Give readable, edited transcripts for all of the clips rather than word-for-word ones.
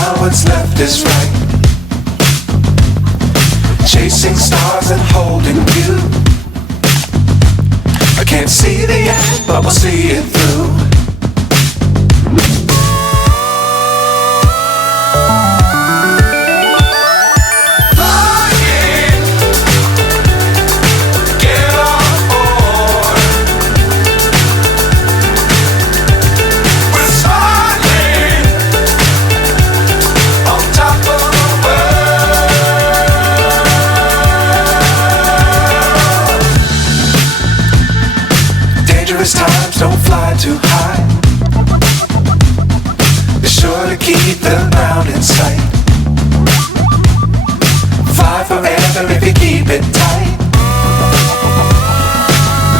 down, what's left is right. Chasing stars and holding you. I can't see the end, but we'll see it through. Times don't fly too high. Be sure to keep the ground in sight. Fly forever if you keep it tight.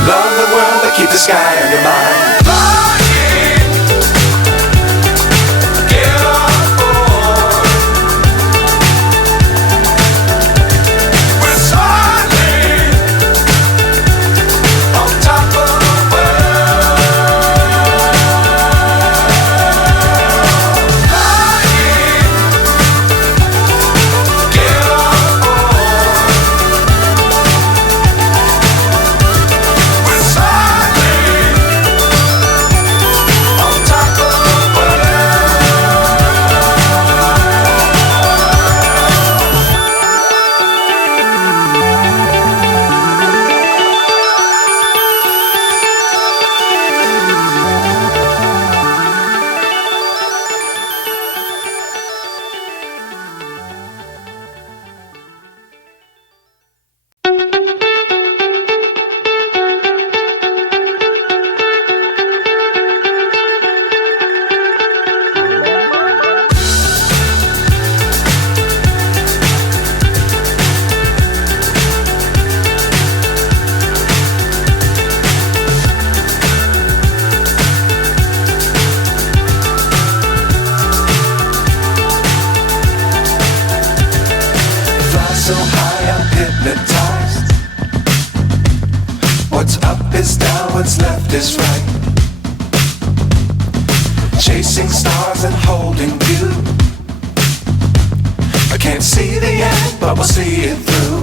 Love the world but keep the sky on your mind. So high I'm hypnotized. What's up is down, what's left is right. Chasing stars and holding you. I can't see the end, but we'll see it through.